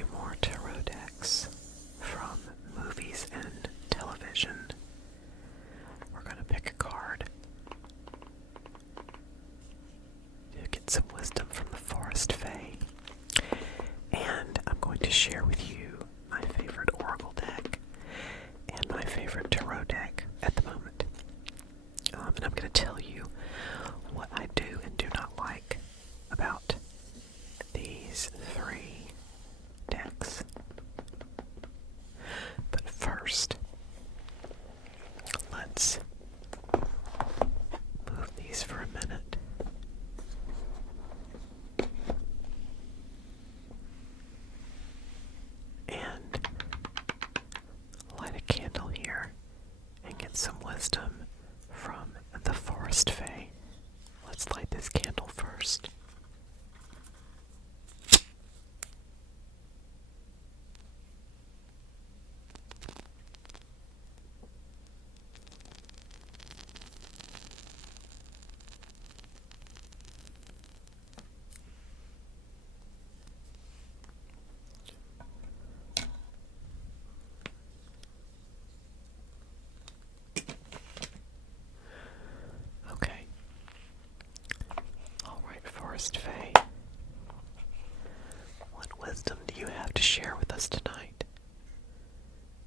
few more tarot decks from movies and television. We're going to pick a card to get some wisdom from the Forest Fae. And I'm going to share with you my favorite oracle deck and my favorite tarot deck at the moment. And I'm going to tell you what I do and do not like about these three decks. But first, let's move these for a minute. And light a candle here and get some wisdom from the Forest Fae. Let's light this candle first. Okay. Alright, Forest Fae. What wisdom do you have to share with us tonight?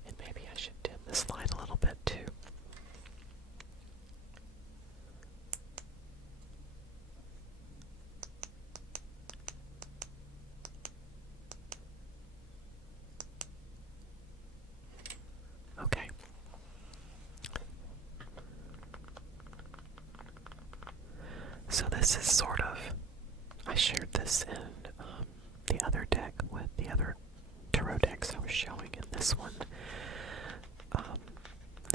And maybe I should dim this light a little bit too. Okay. So this is sort of, I shared this in the other deck with the other tarot decks I was showing in this one.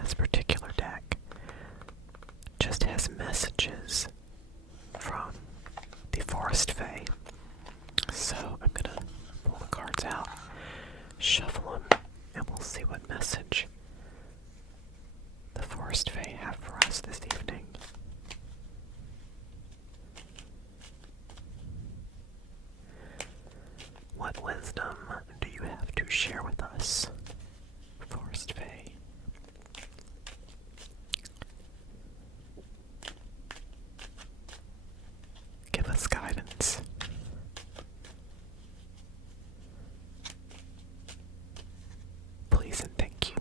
This particular deck just has messages from the Forest Fae. So I'm going to pull the cards out, shuffle them, and we'll see what message the Forest Fae have for us this evening. What wisdom do you have to share with us, Forest Fae? Give us guidance. Please and thank you.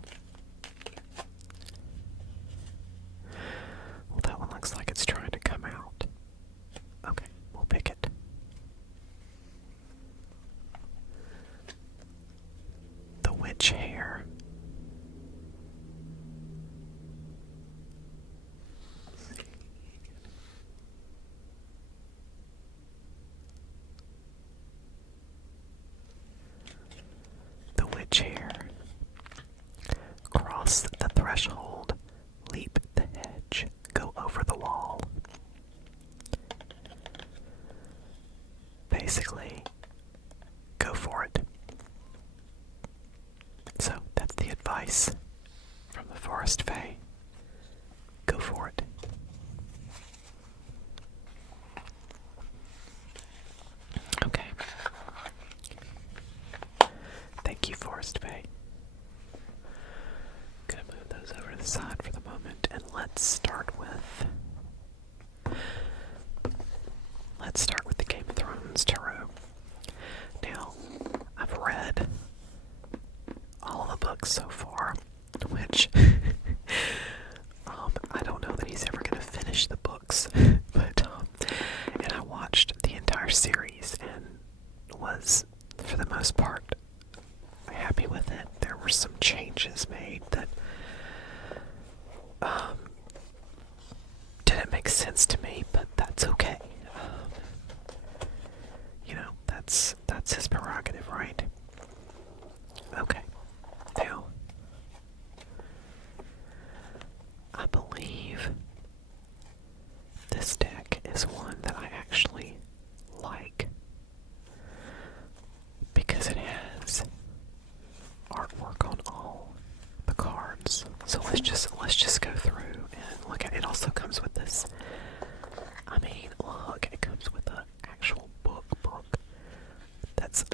Well, that one looks like it's trying to come out. Okay, we'll pick it. The witch hair. The witch hair. Cross the threshold, leap the hedge, go over the wall. Basically, go for it. So that's the advice from the Forest Fae. Go for it. Okay. Thank you, Forest Fae. Gonna move those over to the side for the moment, and let's start with the Game of Thrones tarot. Now, I've read all of the books so far, which I don't know that he's ever going to finish the books, but and I watched the entire series and was, for the most part, happy with it. There were some changes made that didn't make sense to me, but that's okay. That's his prerogative, right? Okay. Now, I believe this deck is one that I actually like because it has artwork on all the cards. So let's just go through and look at it. It also comes with this. I mean, look, it comes with an actual book that's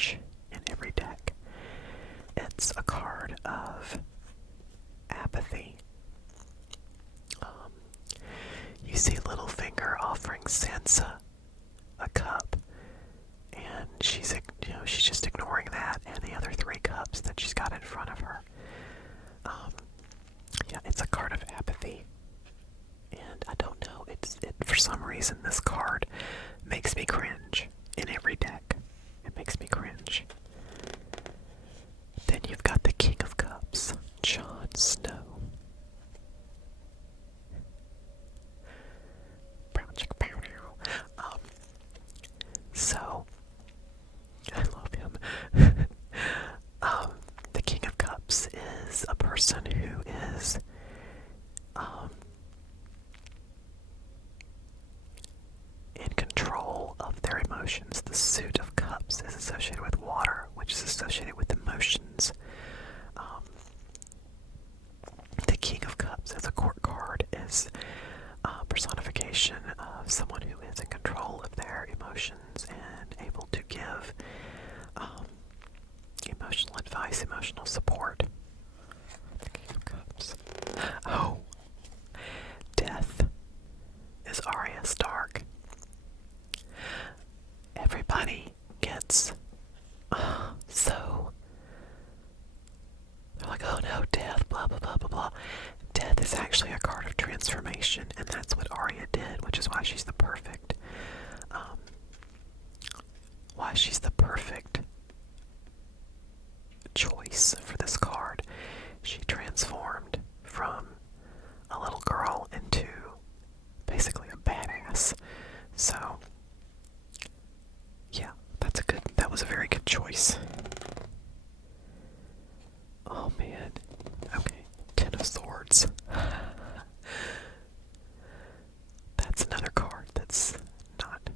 cringe in every deck. It's a card of apathy. You see Littlefinger offering Sansa a cup, and she's just ignoring that and the other 3 cups that she's got in front of her. Yeah, it's a card of apathy, and I don't know. For some reason this card makes me cringe in every deck. It makes me cringe. Then you've got the King of Cups, Jon Snow. So, I love him. The King of Cups is a person who is in control of their emotions. The Suit of Cups is associated with water, which is associated with emotions. The King of Cups as a court card is a personification of someone who is in control of their emotions and able to give emotional advice, emotional support. The King of Cups. Oh, Death is Arya Stark. Everybody gets so they're like, oh no, death, blah blah blah blah blah. Death is actually a card of transformation, and that's what Arya did, which is why she's the perfect choice for this card. She transformed from a little girl into basically a badass. So yeah, that was a very good choice. Oh man. Okay, 10 of Swords. That's another card that's not,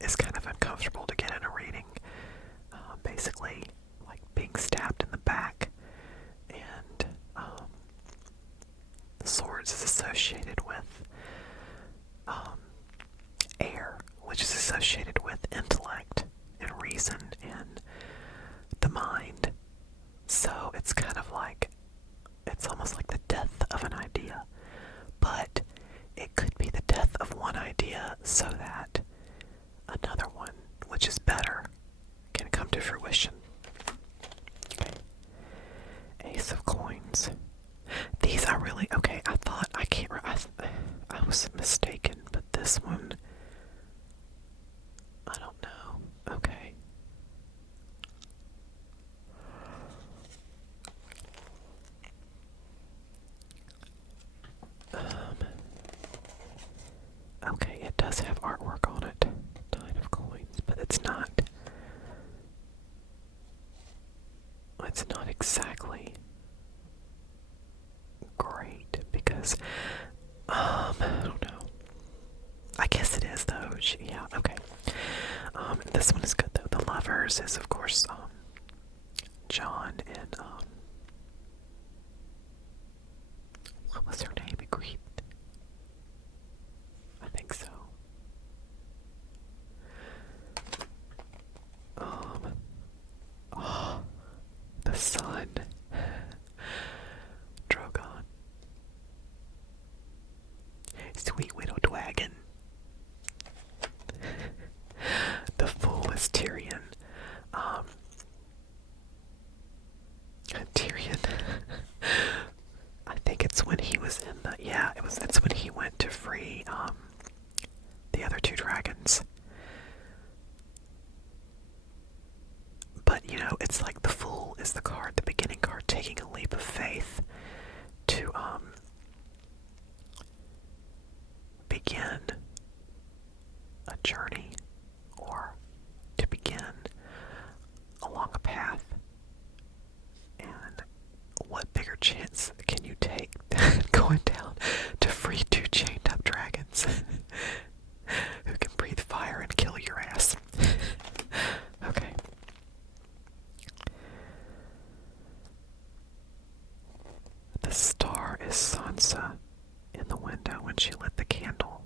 is kind of uncomfortable to get in a reading. Basically, like being stabbed in the back, and the Swords is associated with air, which is associated with intellect and reason and the mind. So it's kind of like, it's almost like the death of an idea, but it could be the death of one idea so that another one, which is better, can come to fruition. Okay. Ace of Coins. These are really, okay, I thought, I was mistaken, but this one, I don't know. Okay. Okay, it does have artwork on it. 9 of Coins, but it's not exactly great because, I don't know. I guess it is though. Yeah, okay. This one is good though. The Lovers is of course, John and, what was her name? Agreed. I think so. Oh, the Sun. Drogon. Sweet Widow Dragon. The Fool is Tyrion. Tyrion. I think it's when he was in the, it's when he went to free, the other 2 dragons. But, it's like the Fool is the card, the beginning card, taking a leap of faith to, begin a journey or to begin along a path. And what bigger chance can you take than going down to free 2 chained up dragons who can breathe fire and kill your ass? Okay. The Star is Sansa in the window when she lit the candle.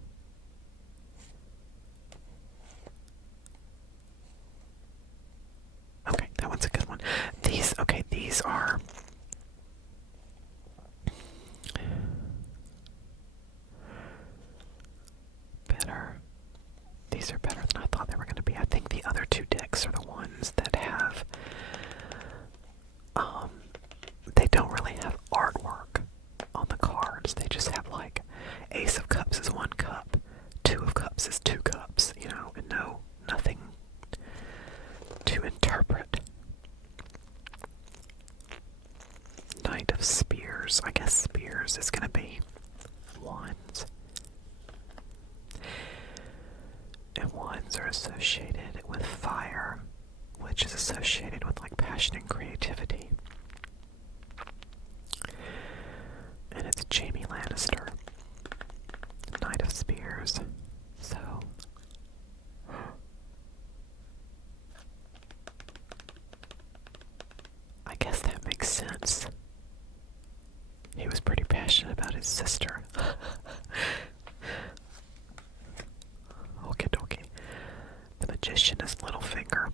Spears is going to be wands. And wands are associated with fire, which is associated with like passion and creativity. And it's Jaime Lannister, Knight of Spears. So I guess that makes sense. He was pretty passionate about his sister. Okie dokie. The magician is Littlefinger.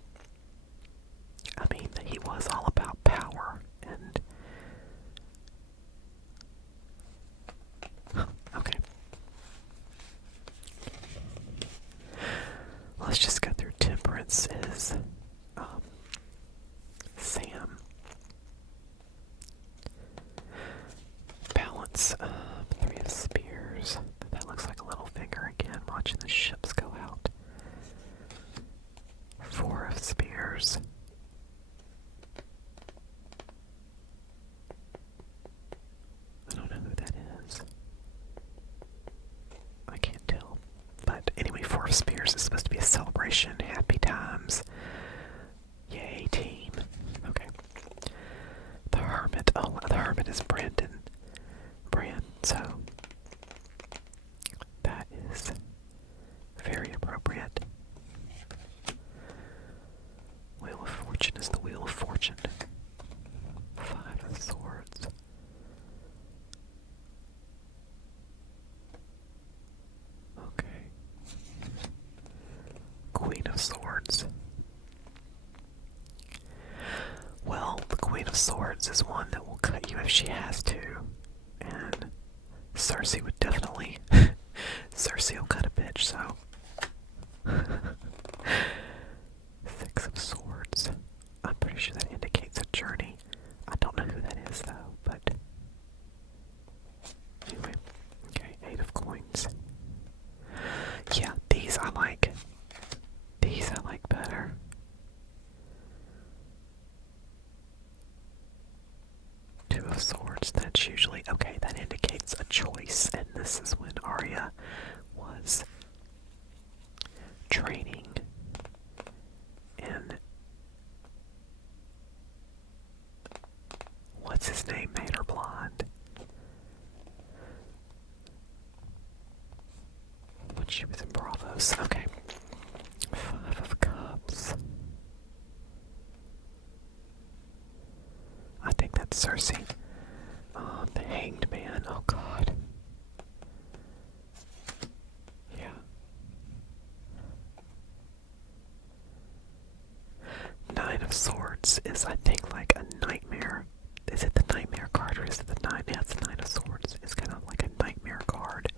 I mean, he was all about power and... Okay. Let's just go through. Temperance is Sam. Balance, 3 of Spears. That looks like a Littlefinger again, watching the ships go out. 4 of Spears. I don't know who that is. I can't tell. But anyway, 4 of Spears is supposed to be a celebration, happy times. Yay, team. Okay. The Hermit. Oh, the Hermit is Bran, so that is very appropriate. Wheel of Fortune is the Wheel of Fortune. 5 of Swords. Okay. Queen of Swords. Well, the Queen of Swords is one that will cut you if she has to. And Cersei would definitely... Cersei will cut a bitch, so... 6 of Swords. I'm pretty sure that indicates a journey. I don't know who that is, though, but... Anyway. Okay, 8 of Coins. Yeah, these I like. These I like better. Two of Swords, that's usually... Okay, that indicates a choice, and this is when Arya was training and what's his name made her blind. When she was in Bravos. Okay. 5 of Cups. I think that's Cersei. The Hanged Man. Oh God. Yeah. 9 of Swords is, I think, like a nightmare. Is it the nightmare card or is it the 9? Yeah, it's the 9 of Swords. It's kind of like a nightmare card.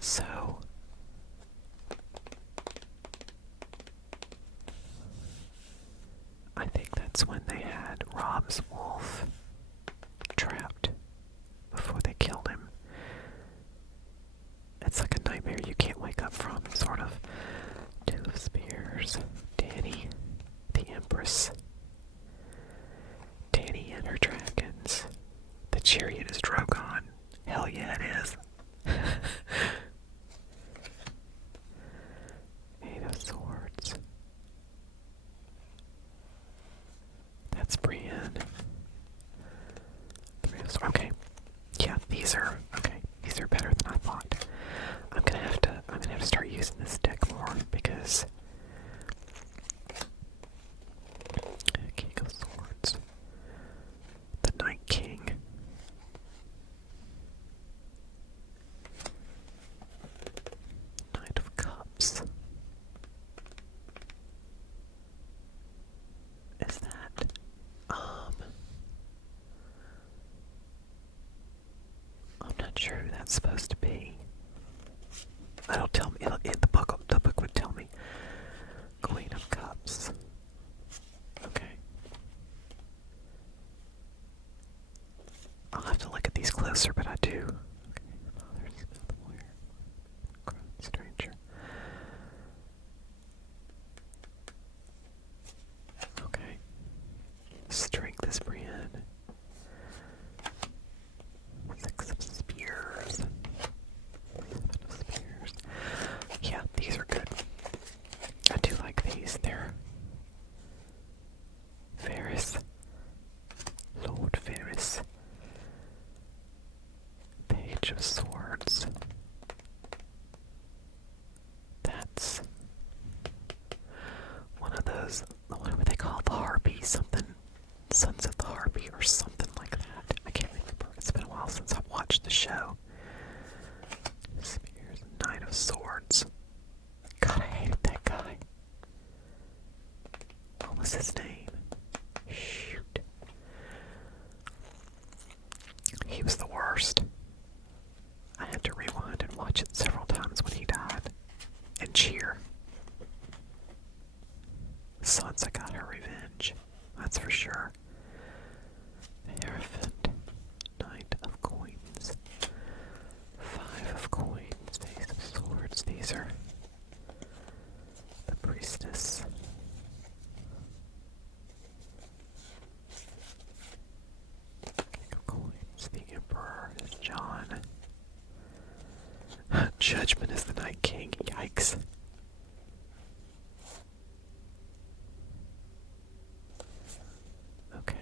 So I think that's when they had Rob's wolf trapped before they killed him. It's like a nightmare you can't wake up from, sort of. 2 of Spears. Dany, the Empress. Dany and her dragons. The chariot is Drogon. Hell yeah, it is. 8 of Swords. That's Brienne. 3 of Swords. Okay. Yeah, these are okay. These are better than I thought. I'm gonna have to start using this deck more because King of Swords. The Night King. Knight of Cups. Is that I'm not sure who that's supposed to be. It'll tell me in the book would tell me. Queen of Cups. Okay. I'll have to look at these closer, but I do. Okay. Father, Smith, Warrior, Crown, Stranger. Okay. Strength is Brienne. Page of Swords. That's one of those, what would they call the Harpy? Something, Sons of the Harpy or something like that. I can't remember. It's been a while since I've watched the show. Spears, Knight of Swords. God, I hated that guy. What was his name? Shoot. He was the worst. I had to rewind and watch it several times when he died. And cheer. Sansa got her revenge. That's for sure. The Hierophant. Knight of Coins. 5 of Coins. Ace of Swords. These are the Priestess. King of Coins. The Emperor is John. Judgment is the Night King. Yikes. Okay.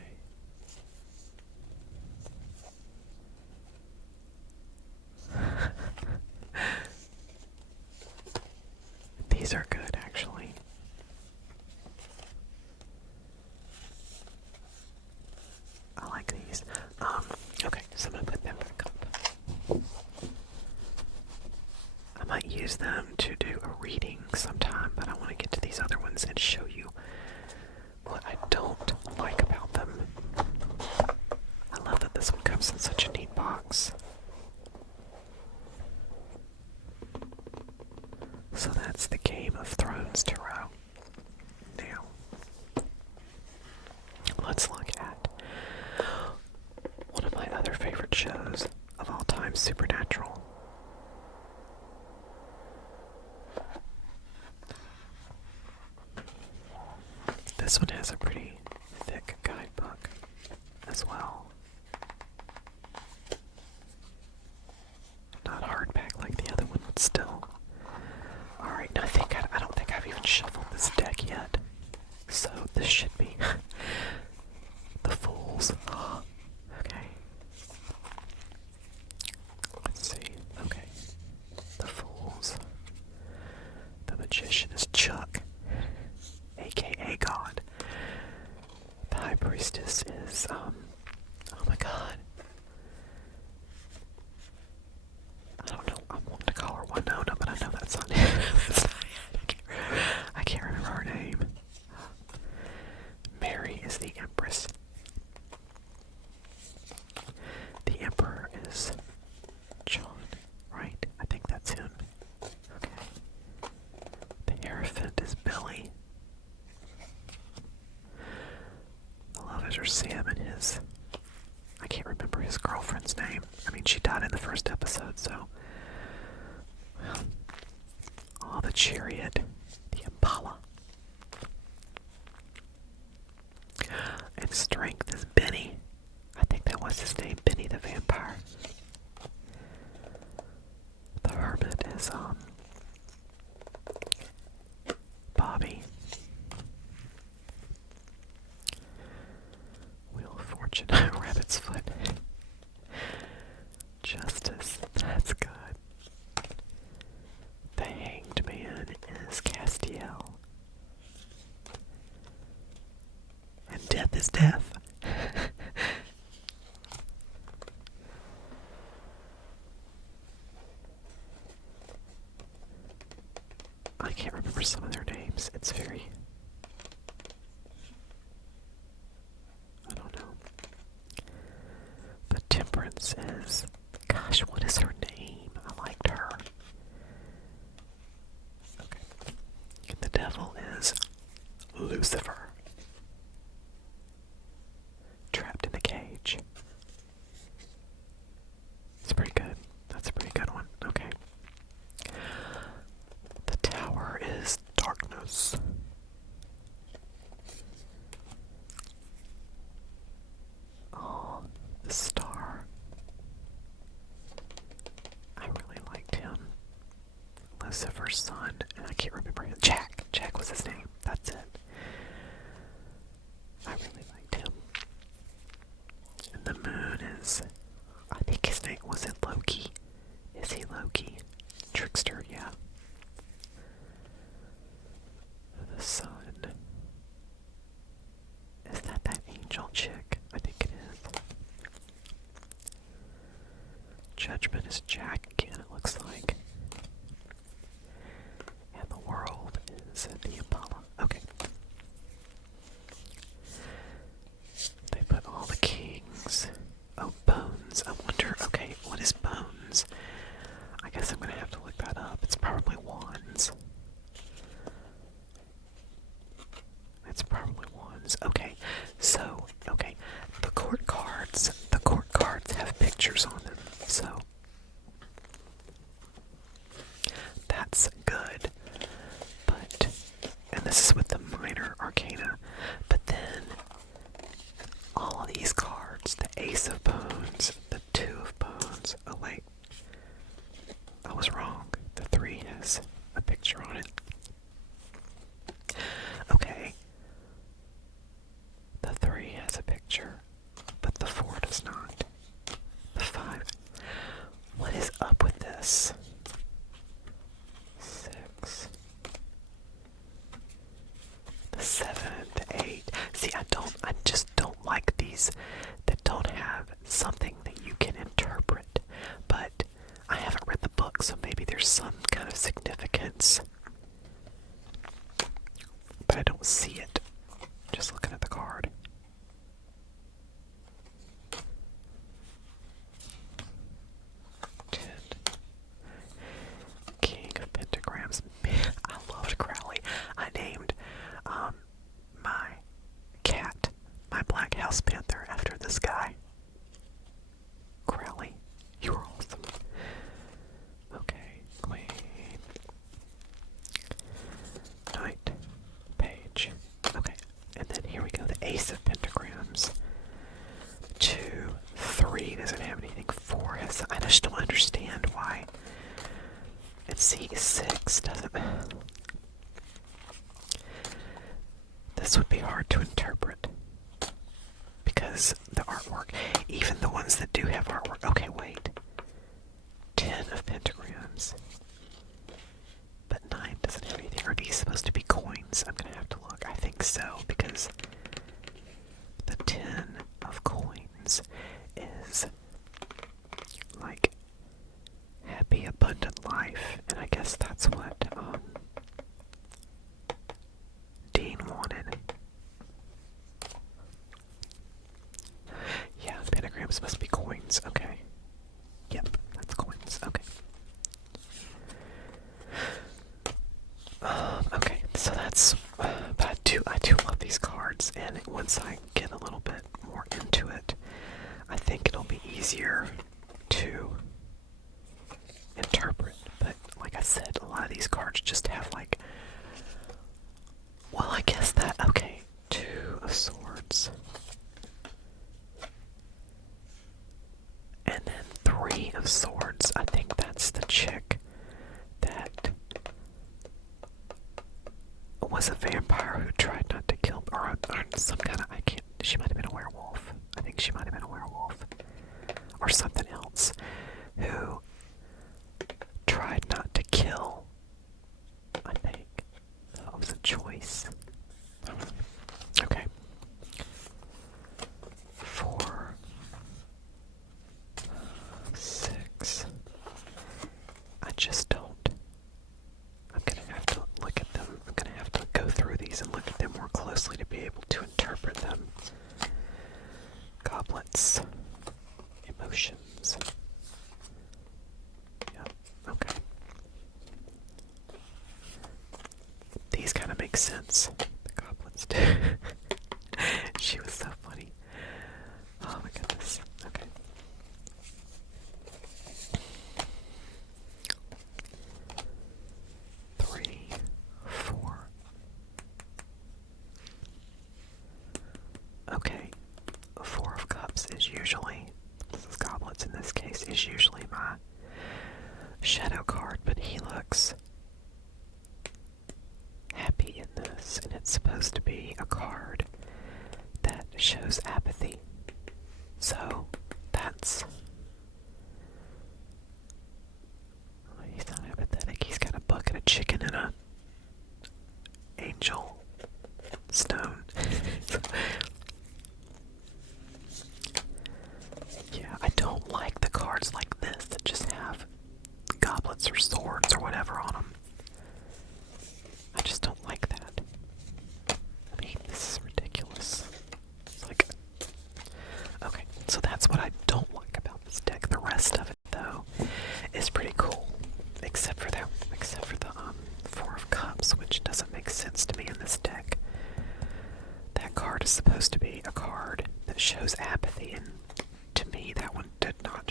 These are good, actually. I like these. Okay, so I'm gonna put them back up. I might use them to do a reading sometime, but I want to get to these other ones and show you what I don't like about them. I love that this one comes in such a neat box. So that's the Game of Thrones Tarot. Now, let's look at one of my other favorite shows of all time, Supernatural. This one has a pretty thick guidebook as well. Not hardback like the other one, but still. Alright, I don't think I've even shuffled this deck yet. So this should be the Fools. Okay. Let's see. Okay. The Fools. The Magician is Chuck, aka God. The High Priestess is, oh my god. I don't know, I want to call her Winona, but I know that's not it. I can't remember her name. Mary is the Empress. The Emperor is John, right? I think that's him. Okay. The Hierophant is Billy. The Lovers are Sam and his, I can't remember his girlfriend's name. I mean, she died in the first episode, so. Well. Oh, the Chariot. The Impala. And Strength is Benny. I think that was his name, Benny the Vampire. The Hermit is, Bobby. Wheel of Fortune, Rabbit's Foot. Justice, that's good. The Hanged Man is Castiel. And Death is Death. I can't remember some of their names. It's very... I don't know. The Temperance is... Gosh, what is her name? I liked her. Okay. And the Devil is Lucifer. Trapped in a cage. It's pretty good. That's a pretty good one. Okay. The Tower is Darkness. Oh, the Star. I really liked him. Lucifer's son, and I can't remember him. Jack. Jack was his name. That's it. I really liked him. And the Moon is, I think his name was it Loki. Judgment is Jack again, it looks like. And the world is the Apollo. Okay. They put all the kings. Oh, bones. I wonder, okay, what is bones? I guess I'm gonna have to look that up. It's probably wands. It's probably wands. Okay, so, okay, the court cards have pictures on them, so that's good. But, and this is with the minor arcana, but then all of these cards, the ace of bones, the two of bones, oh wait, I was wrong, the 3 has a picture on it. Okay, the 3 has a picture, but the 4 does not. The 5. What is up with this? 6. The 7, the 8. See, I just don't like these that don't have something that you can interpret. But I haven't read the book, so maybe there's some kind of significance. But I don't see it. Just looking at the card. 10. King of Pentagrams. Man, I loved Crowley. I named my cat, my black house panther, after this guy. Crowley, you were awesome. Okay, queen. Knight. Page. Okay, and then here we go, the ace of pentagrams. 2, 3 doesn't have anything. 4 has, I just don't understand why. And see, 6 doesn't. This would be hard to interpret because the artwork, even the ones that do have artwork. Okay, wait. 10 of pentagrams. But 9 doesn't have anything. Are these supposed to be coins? I'm gonna have to look. I think so, because the 10 of coins is like happy, abundant life, and I guess that's what Dean wanted. Yeah, pentagrams must be coins. Okay. Yep, that's coins. Okay. Okay, so that's. But I do love these cards, and once I get a little bit more into it, I think it'll be easier to interpret. But like I said, a lot of these cards just have like. Well, I guess that. Okay, 2 of swords. And then 3 of swords. I think that's the chick that was a vampire who tried not to kill, or some kind of, I can't, she might have been a werewolf. I think she might have been a werewolf. Or something else. Who tried not to kill, I think. That was a choice. Okay. 4, 6. I just don't. I'm gonna have to look at them. I'm gonna have to go through these and look at them more closely to be able to interpret them. Goblets. Emotions. Yeah, okay. These kind of make sense. The goblets do. She was so funny. Oh my goodness. Okay. 3, 4. Okay. 4 of cups is usually, this is goblets in this case, is usually my shadow card, but he looks happy in this, and it's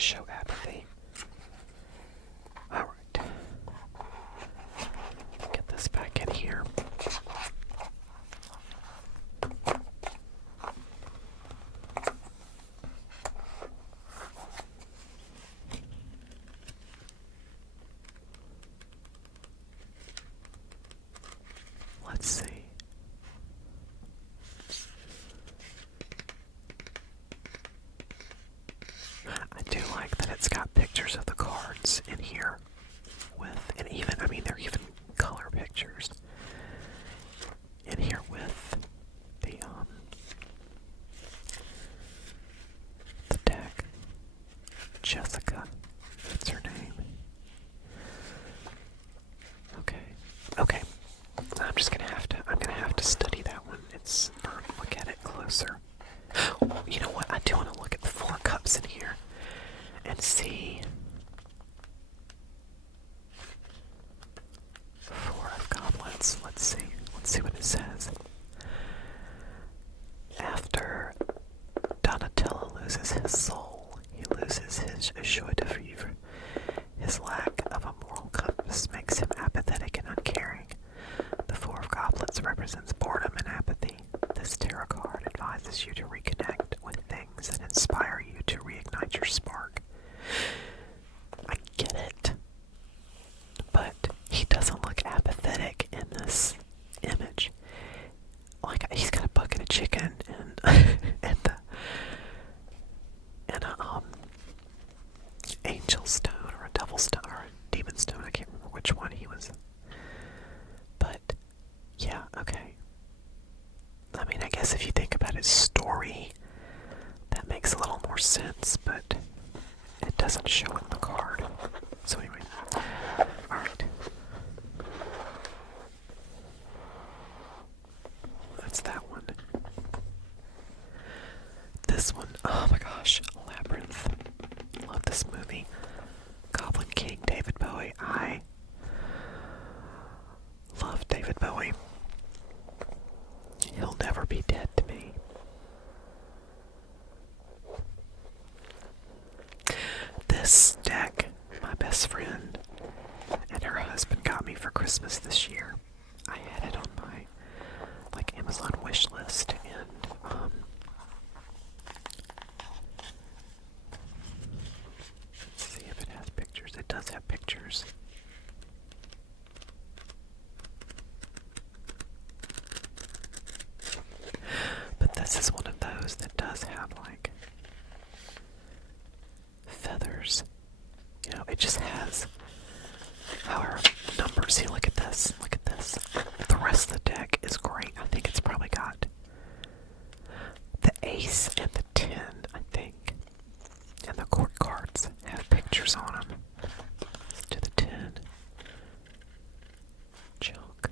show apathy. Alright. Get this back in here. Let's see. I do like that it's got pictures of the cards in here and even, they're even color pictures in here with the deck. Jessica, that's her name. Okay. I'm gonna have to study that one. Or look at it closer. You know what? I do want to look at the 4 cups in here and see 4 of goblets. Let's see what it says. After Donatello loses his soul, he loses his joie de vivre. His lack of a moral compass makes him apathetic and uncaring. The 4 of goblets represents boredom and apathy. This tarot card advises you to reconnect with things that inspire you to reignite your spark. I get it, but he doesn't look apathetic in this image. Like, he's got a bucket of chicken and a angel stone or a devil stone or a demon stone. I can't remember which one he was. But yeah, okay. I guess if you think about his story, that makes a little more sense, but it doesn't show in the card. So anyway, alright. That's that one. This one, oh my gosh, Labyrinth. Love this movie. Goblin King, David Bowie. I love David Bowie. He'll never be dead to me. This deck, my best friend and her husband got me for Christmas this year. I had it on my Amazon wish list, and let's see if it has pictures. It does have pictures. But this is one of those that does have feathers. It just has our numbers. See, look at this. Look at this. The rest of the deck is great. I think it's probably got the ace and the 10, I think. And the court cards have pictures on them. Let's do the 10. Junk.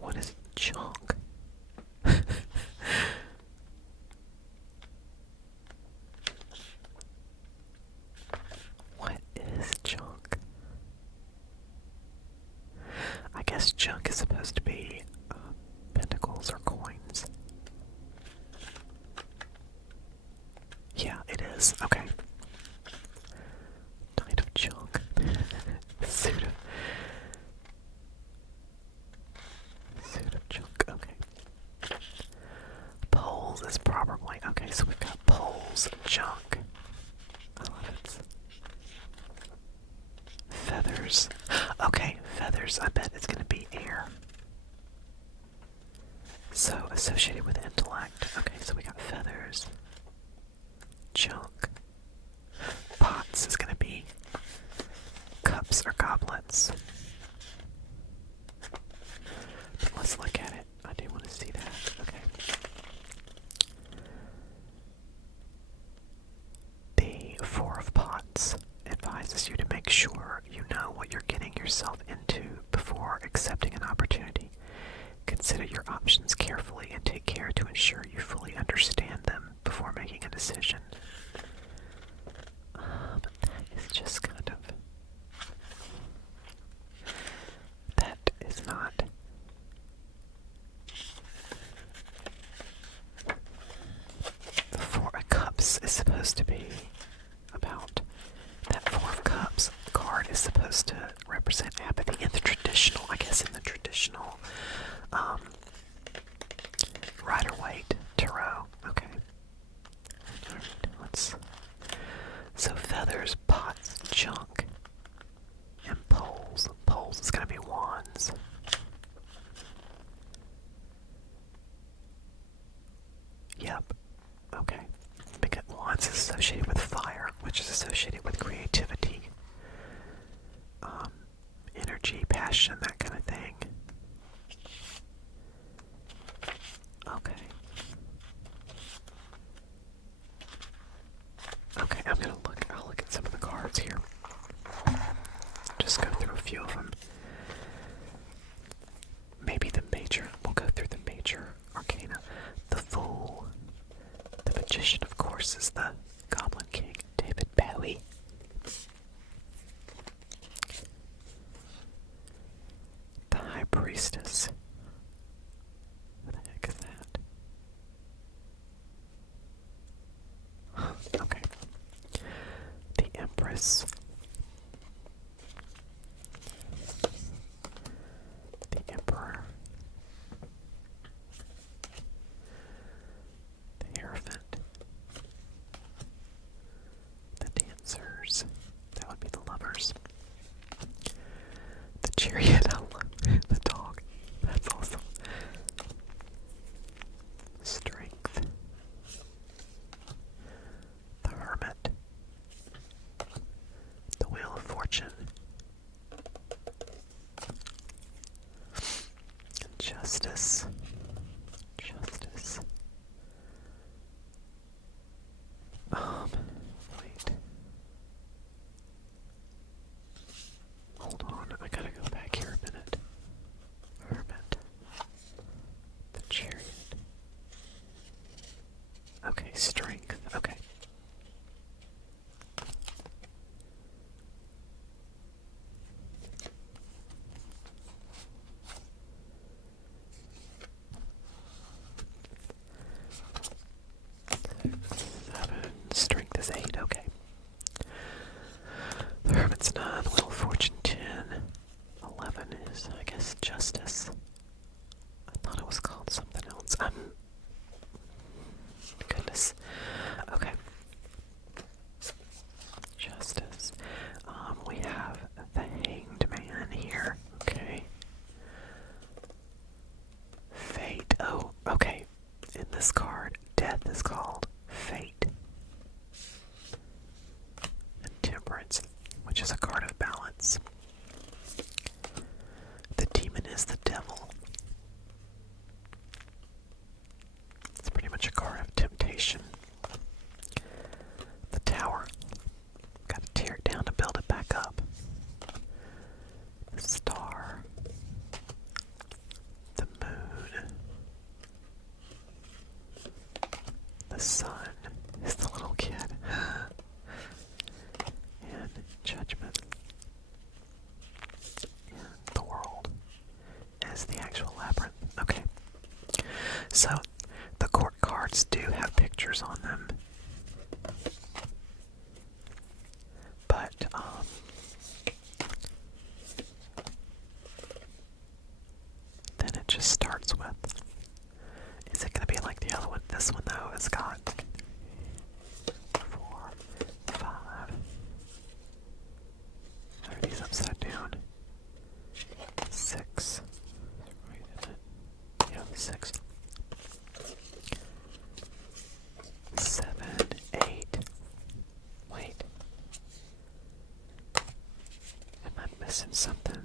What is junk? What is junk? I guess junk is supposed to be pentacles or coins. Yeah, it is. Okay. Knight of junk. Suit of junk. Okay. Poles is probably okay. So we've got poles, junk. I love it. Feathers. Okay, feathers. I bet it's gonna be air. So associated with intellect. Okay, so we got feathers. Junk. Pots is gonna be cups or goblets. But let's look at it. I do want to see that. Okay. The 4 of Pots advises you to make sure you know what you're getting yourself into before accepting an opportunity. Consider your options carefully and take care to ensure you fully understand them before making a decision. But that is just kind of... That is not... The 4 of Cups is supposed to be about is supposed to represent apathy in the traditional, I guess in the traditional Rider-Waite tarot. Okay. Alright, so feathers, pots, junk, and poles. Poles is going to be wands. Yep. Okay. Because wands is associated with fire, which is associated with creativity, energy, passion, that kind of thing. Okay. Okay, I'll look at some of the cards here. Just go through a few of them. Maybe we'll go through the major arcana. The Fool. The Magician, of course, is the Goblin King, David Bowie. The High Priestess. What the heck is that? Okay. The Empress. The Emperor. The Hierophant. The Dancers. That would be the Lovers. The Chariot. The Dog. That's awesome. Strength. The Hermit. The Wheel of Fortune. Justice. Justice. Wait. Hold on, I gotta go back here a minute. Hermit. The Chariot. Okay, Strength. Okay. Strength is 8, okay. The Hermit's 9, the Wheel of Fortune 10. 11 is, I guess, Justice. I thought it was called something else. Goodness. Okay. Justice. We have the Hanged Man here. Okay. Fate. Oh, okay. In this card, death is called Fate. And Temperance, which is a card of balance. The Demon is the Devil. It's pretty much a card of temptation. The Tower. Gotta tear it down to build it back up. The Star. The Moon. The Sun is the little kid. And Judgment. And the World as the actual labyrinth. Okay. So, the court cards do have pictures on them. But, then it just starts with, is it going to be like the other one? This one, though, has got 4, 5. Are these upside down? 6. Right, isn't it? Yeah, 6. 7, 8. Wait. Am I missing something?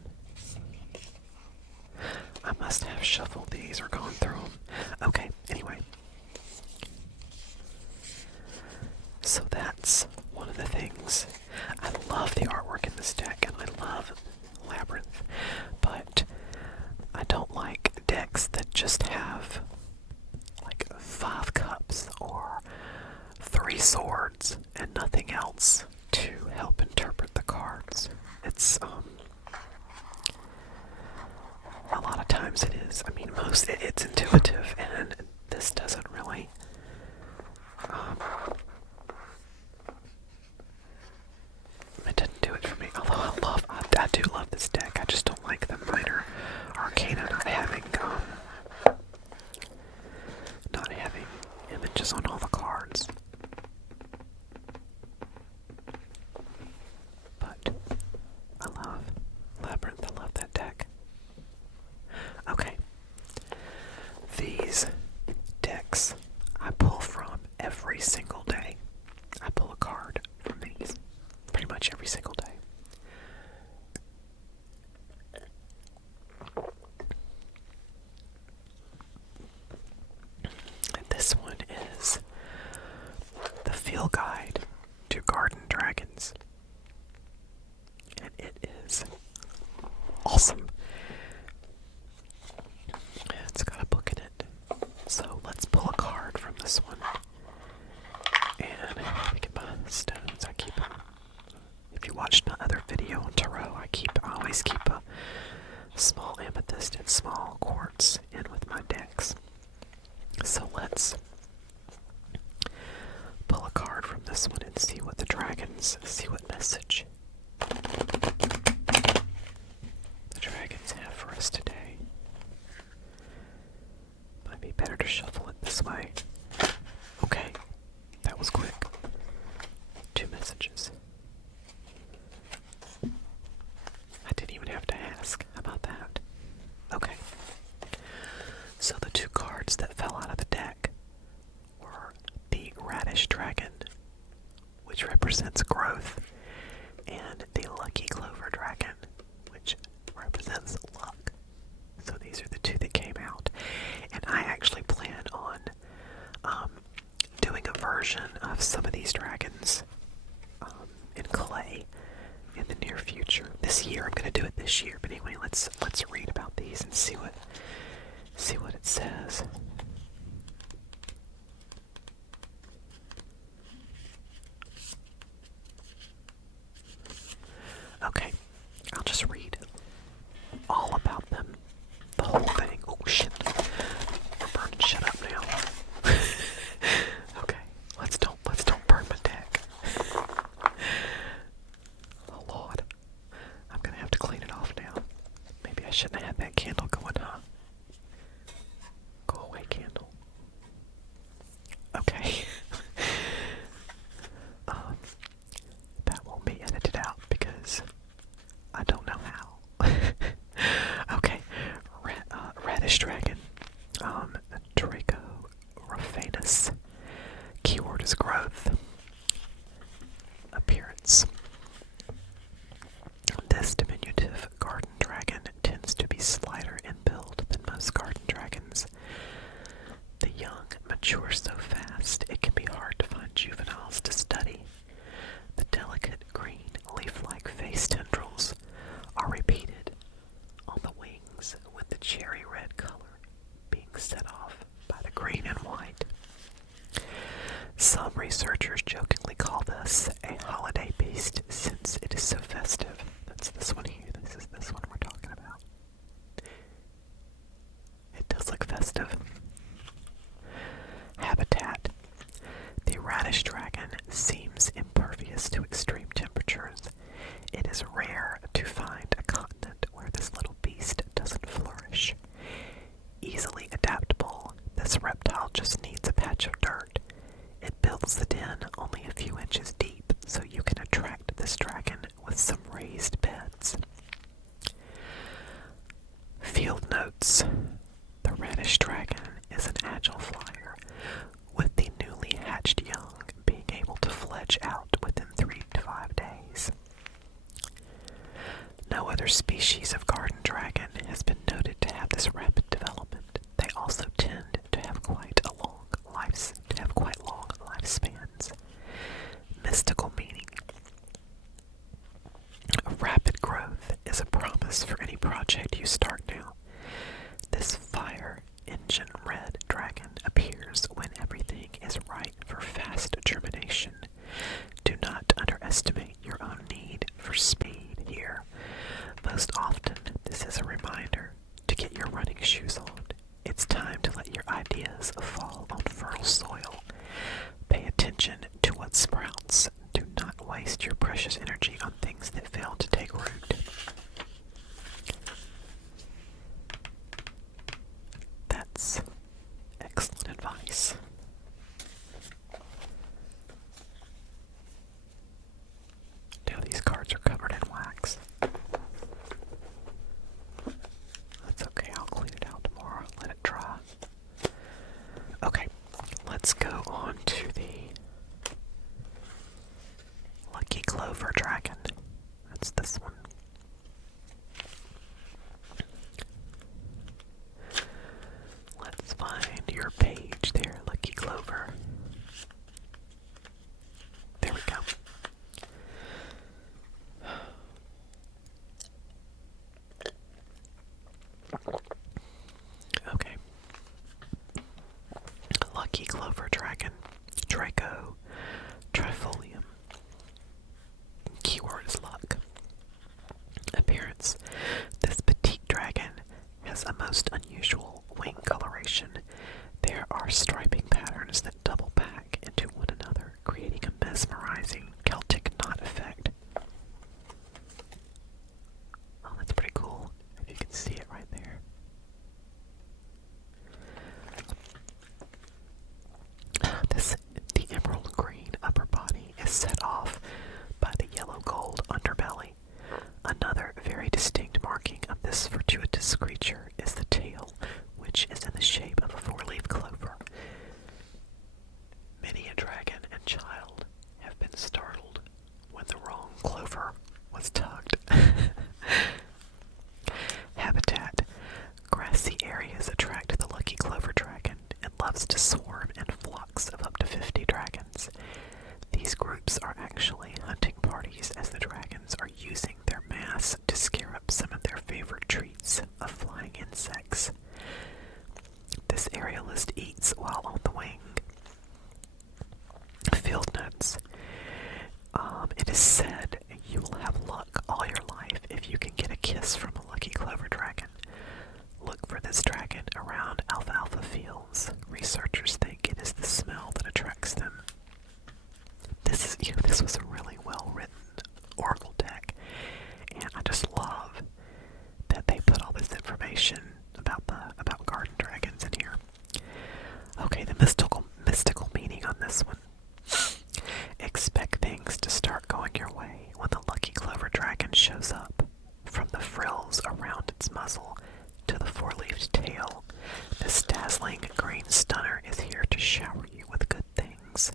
I must have shuffled these or gone through them. Okay, anyway. So that's one of the things. I love the artwork in this deck, and I love Labyrinth, but I don't like decks that just have like 5 cups or 3 swords and nothing else to help interpret the cards. It's a lot of times it is. I mean, it's intuitive, and this doesn't really. It didn't do it for me. Although every single day. I pull a card from these pretty much every single day. And this one is the Field Guide to Garden Dragons. And it is awesome. It's got a book in it. So let's pull a card from this one. And let me get my stones. I keep them. If you watched my other video on tarot, I always keep a small amethyst and small quartz in with my decks. So let's pull a card from this one and see what the dragons, see what message the dragons have for us today. Might be better to shuffle it this way. Okay, that was quick. 2 messages. I didn't even have to ask. How about that? Okay. So the 2 cards that fell out of the deck were the Radish Dragon, which represents growth, and the Lucky Clover Dragon, which represents luck. So these are the 2 that came out. And I actually plan on doing a version of some of these dragons in clay in the near future. This year, I'm going to do it this year. But anyway, let's read about these and see what it says. Okay, I'll just read all about them. The whole thing. Oh shit. We're burning shit up now. Okay, let's don't burn my deck. Oh Lord. I'm gonna have to clean it off now. Maybe I shouldn't have had that candle going, huh? Go away, candle. Okay. That won't be edited out because I don't know how. Okay. Radish Dragon. Draco Raphanus. Keyword is growth. Appearance. This diminutive garden dragon tends to be slighter in build than most garden dragons. The young mature so fast it can be hard to find juveniles to study. The delicate green leaf-like face tendrils are repeated on the wings, with the cherry red color being set off by the green and white. Some researchers jokingly call this a holiday beast since it is so festive. That's this one here. This is this one we're talking about. It does look festive. Habitat. The Radish Dragon seems impervious to extreme temperatures. It is rare to find a continent where this little beast doesn't flourish. Easily adaptable, this reptile just needs a patch of dirt. It builds the den only a few inches deep, so you can attract this dragon with some raised beds. Field notes. The Radish Dragon is an agile flyer, with the newly hatched young being able to fledge out within 3 to 5 days. No other species of garden dragon has been noted to have this rapid development. They also tend to have quite long lifespans. Mystical meaning. Rapid growth is a promise for any project you start now. This fire engine red dragon appears when everything is right for fast germination. Do not underestimate your own need for speed here. Most often, this is a reminder to get your running shoes on. It's time to let your ideas fall on fertile soil. Pay attention to what sprouts. Do not waste your precious energy on things that fail to take root. That's excellent advice. Now these cards are covered in wax. That's okay, I'll clean it out tomorrow, let it dry. Okay, let's go on to was this one. Let's find your page there, Lucky Clover. There we go. Okay. Lucky Clover Dragon, Draco, Trifolium. Keyword is luck. Appearance. This petite dragon has a most unusual wing coloration. There are striping patterns that double back into one another, creating a mesmerizing Celtic knot effect. Oh, that's pretty cool, if you can see it right there. The emerald green upper body is set off by the yellow gold underbelly. Another very distinct marking of this fortuitous creature is the tail, which is in the shape of a four-leaf clover. Many a dragon and child have been startled when the wrong clover was tugged. Habitat. Grassy areas attract the lucky clover dragon. It loves to swarm in flocks of up to 50 dragons. These groups are actually hunting parties, as the dragons are using their mass to scare up some of their favorite treats of flying insects. This aerialist eats while on the wing. Field notes. It is said you will have luck all your life if you can get a kiss from a lucky clover dragon. Look for this dragon around alfalfa fields. Researchers think it is the smell that attracts them. This was a really well-written oracle deck, and I just love that they put all this information about garden dragons in here. Okay, the mystical meaning on this one. Expect things to start going your way when the lucky clover dragon shows up. From the frills around its muzzle to the four-leafed tail, this dazzling green stunner is here to shower you with good things.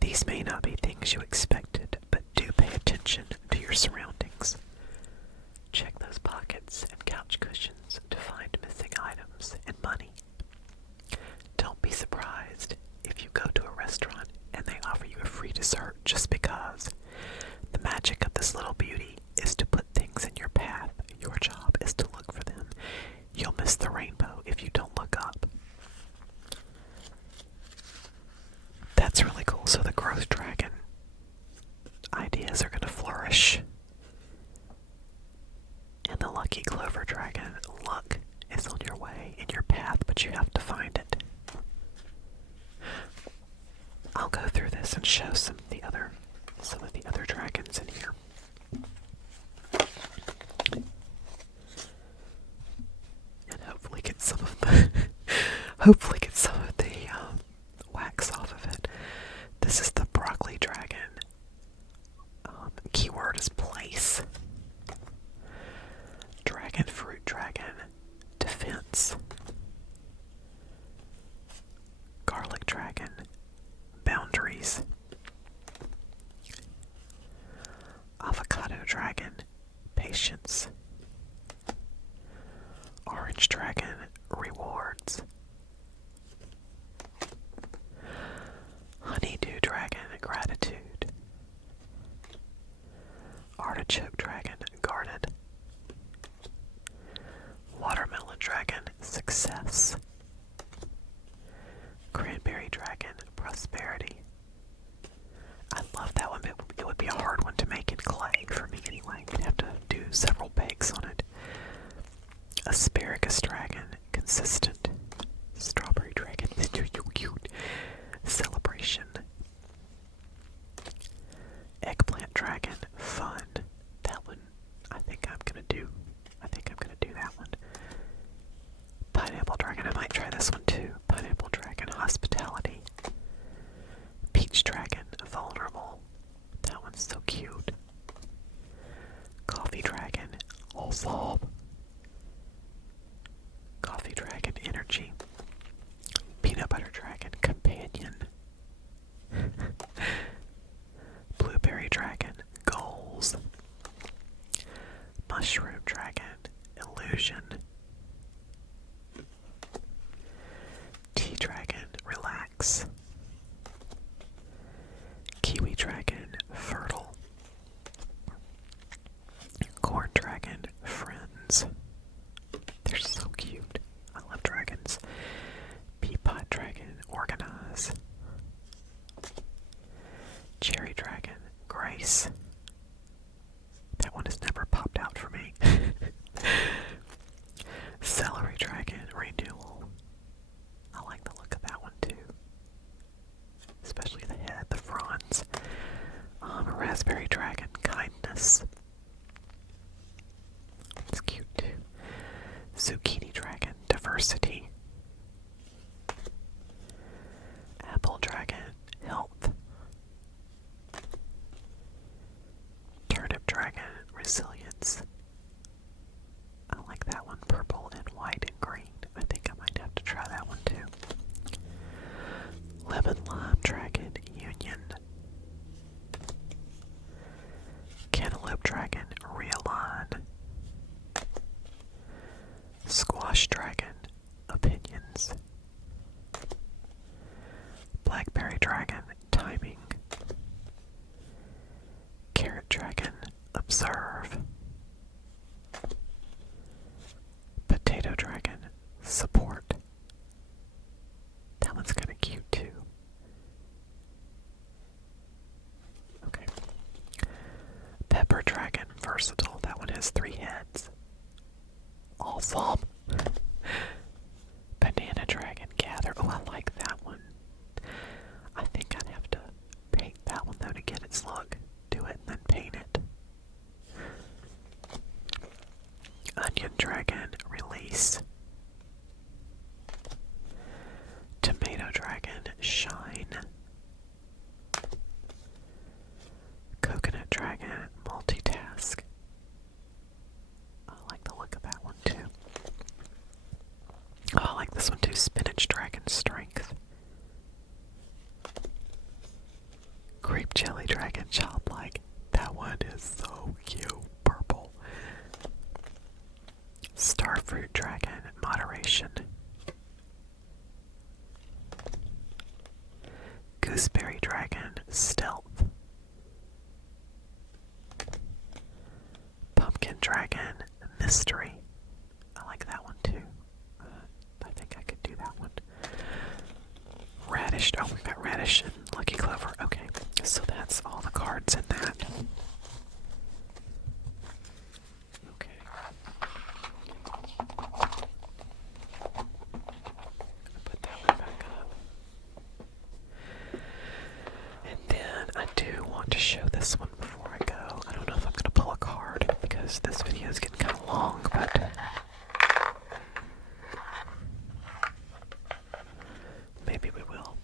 These may not be things you expected, but do pay attention to your surroundings. Check those pockets and couch cushions to find missing items and money. Don't be surprised if you go to a restaurant and they offer you a free dessert just because. The magic of this little beauty is to put things in your path. Your job is to look for them. You'll miss the rainbow if you don't look up. That's really cool. So the growth dragon ideas are going to flourish. And the lucky clover dragon luck is on your way, in your path, but you have to find it. I'll go through this and show some of the other dragons in here. And hopefully get some of the wax off of it. This is the broccoli dragon. Keyword is place. Dragon fruit dragon. Defense. Garlic dragon. Boundaries. Avocado dragon. Patience. Orange dragon. Rewards. Honeydew dragon. Gratitude. Artichoke dragon. Guarded. Watermelon dragon. Success. Cranberry dragon. Prosperity. I love that one. It would be a hard one to make in clay for me anyway. You'd have to do several bakes on it. Asparagus dragon. Consistent. Strawberry dragon. Cute. Celebration. Eggplant dragon. Fun. That one I think I'm gonna do that one. Pineapple dragon. I might try this one too. Pineapple dragon. Hospitality. Peach dragon. Vulnerable. That one's so cute. Coffee dragon. All Coffee dragon. Energy. Peanut butter dragon. Companion. Blueberry dragon. Goals. Mushroom Dragon, Illusion. Tea Dragon, Relax. Kiwi Dragon, Fertile. Corn Dragon, Friends. They're so cute. I love dragons. Peapod Dragon, Organize. Cherry Dragon, Grace. That one has never popped out for me. Celery Dragon, Renewal. I like the look of that one too. Especially the head, the fronds. Raspberry Dragon, Kindness. It's cute too. Zucchini Dragon, Diversity. Apple Dragon, Health. Turnip Dragon, Resilience. I like that one, purple and white and green. I think I might have to try that one too. Lemon Lime Dragon, Union. Cantaloupe Dragon, Realign. Squash Dragon, Opinions. Blackberry Dragon, Timing. Carrot Dragon, Observe. Potato Dragon, Support. That one's kind of cute too. Okay. Pepper Dragon, Versatile. That one has 3 heads. Awesome. Banana Dragon, Gather. Oh, I like that one. I think I'd have to paint that one though to get its look. Do it and then paint it. Onion Dragon, Release. Tomato Dragon, Shine. Coconut Dragon, Multitask. I like the look of that one too. Oh, I like this one too. Spinach Dragon, Strength. Grape Jelly Dragon, Childlike. That one is so cute. Purple. Starfruit Dragon, Moderation. Gooseberry Dragon, Stealth. Pumpkin Dragon, Mystery. I like that one too. I think I could do that one. Radish. Oh, we've got Radish and Lucky Clover. Okay, so that's all the cards in that. Okay. Put that one back up. And then I do want to show this one before I go. I don't know if I'm going to pull a card because this video is getting kind of long, but maybe we will.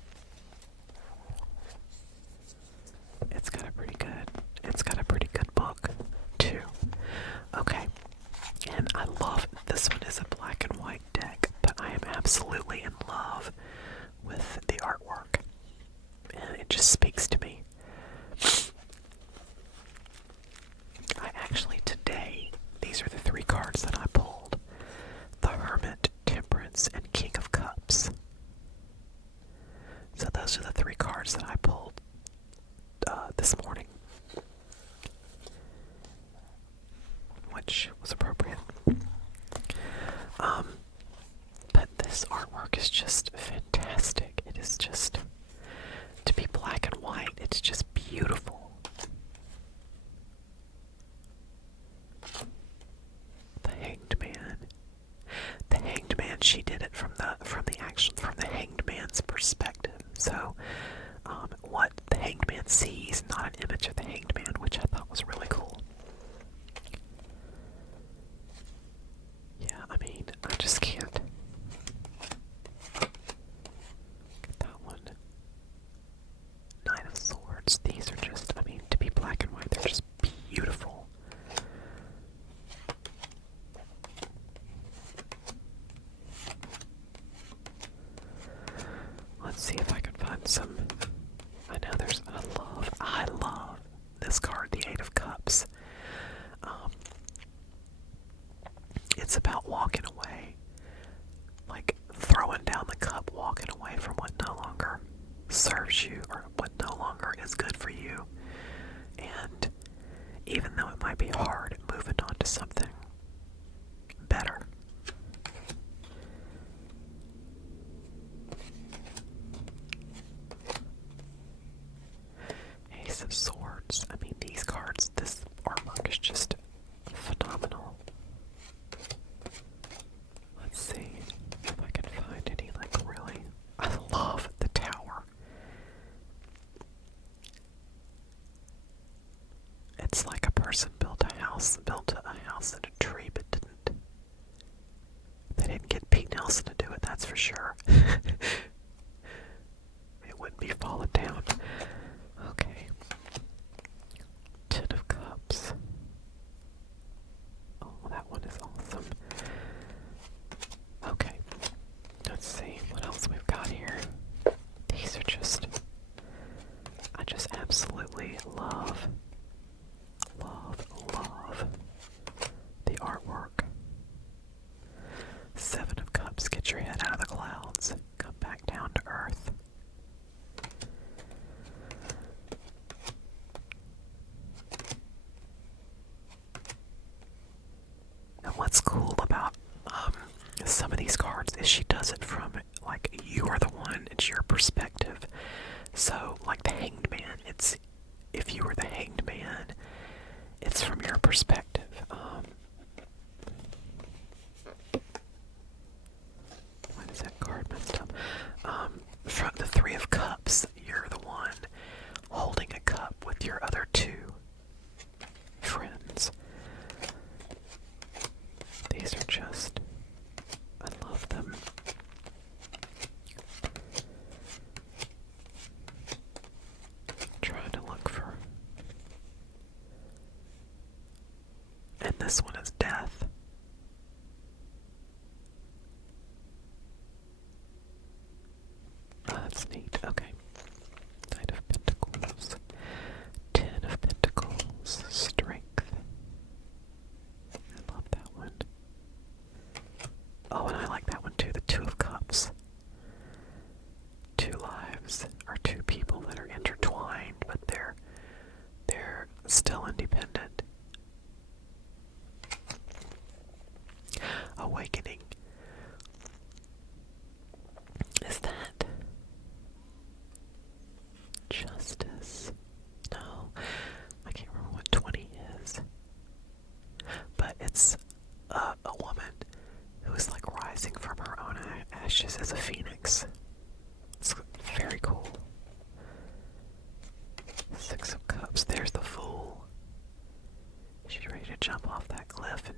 It's got a pretty good book too. Okay. And I love, this one is a black and white deck, but I am absolutely in love with the artwork. And it just speaks to me. I actually today, these are the 3 cards that I pulled. The Hermit, Temperance, and King of Cups. So those are the 3 cards that I pulled this morning. Which was appropriate. But this artwork is just fantastic. It is just, to be black and white, it's just beautiful. The Hanged Man. The Hanged Man, she did it from the Hanged Man's perspective. So, what the Hanged Man sees, not an image of the Hanged Man, which I thought was really cool. Yeah, I mean, I just can't. Look at that one. Knight of Swords. These are just, I mean, to be black and white, they're just beautiful. Let's see if I can find some. I know there's, I love this card, the 8 of Cups. it's about walking away. Like throwing down the cup, walking away from what no longer serves you or what no longer is good for you. And even though it might be hard, moving on to something better. Ace of Swords. I mean, these cards, this artwork is just phenomenal. Let's see if I can find any, like, really. I love the tower. It's like a person built a house in a tree, but they didn't get Pete Nelson to do it, that's for sure. It wouldn't be falling down. Okay. Ten of Cups. Oh, that one is awesome. Okay. Let's see what else we've got here. These are I just absolutely love the artwork. Seven of Cups, get your head out of the clouds. Come back down to earth. And what's cool about some of these cards is she does it from, like, you are the one, it's your perspective. So, like the Hanged Man, if you were the Hanged Man, it's from your perspective. Why is that card messed up? From the Three of Cups, you're the one holding a cup with your other two friends. These are just, I love them. Trying to look for, and this one is Death. Oh, that's neat. Okay. Knight of Pentacles. Ten of Pentacles. Strength. I love that one. Oh, and I like that one too. The Two of Cups. Two lives, or two people that are intertwined, but they're still independent. Awakening. Is that Justice? No, I can't remember what 20 is. But it's a woman who is like rising from her own ashes as a phoenix. It's very cool. Six of Cups. There's the Fool. She's ready to jump off that cliff and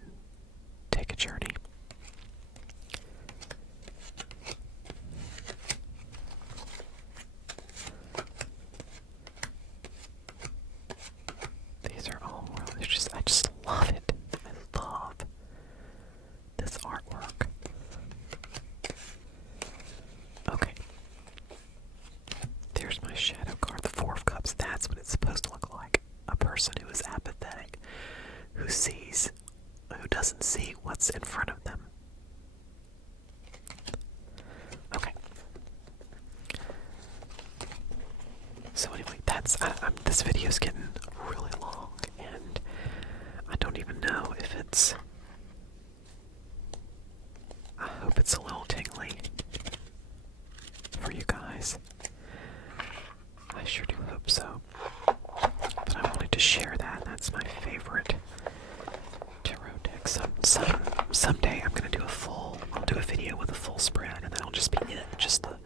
take a journey. These are all really, I just love it. I love this artwork. Okay. There's my shadow card, the Four of Cups. That's what it's supposed to look like. A person who is apathetic, who doesn't see what's in front of them. Okay. So anyway, this video's getting really long, and I don't even know if I hope it's a little tingly for you guys. I sure do hope so. But I wanted to share that. That's my favorite tarot deck. Someday I'm gonna I'll do a video with a full spread, and then I'll just be just the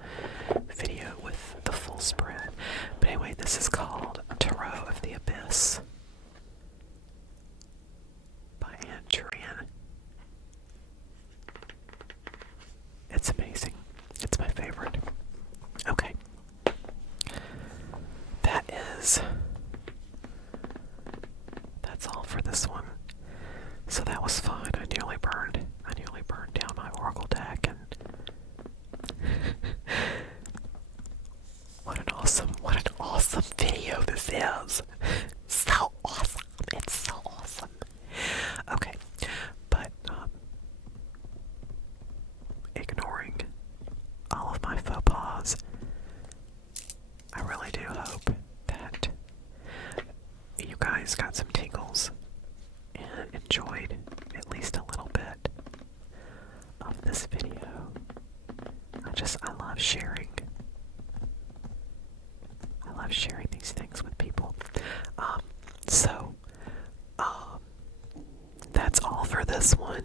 video with the full spread. But anyway, this is called Tarot of the Abyss by Anne Turian. It's amazing. It's my favorite. Okay. That's all for this one. So that was fun. I nearly burned down my Oracle deck, and what an awesome video this is. So awesome. It's so awesome. Okay. But enjoyed at least a little bit of this video. I love sharing. I love sharing these things with people. So, that's all for this one.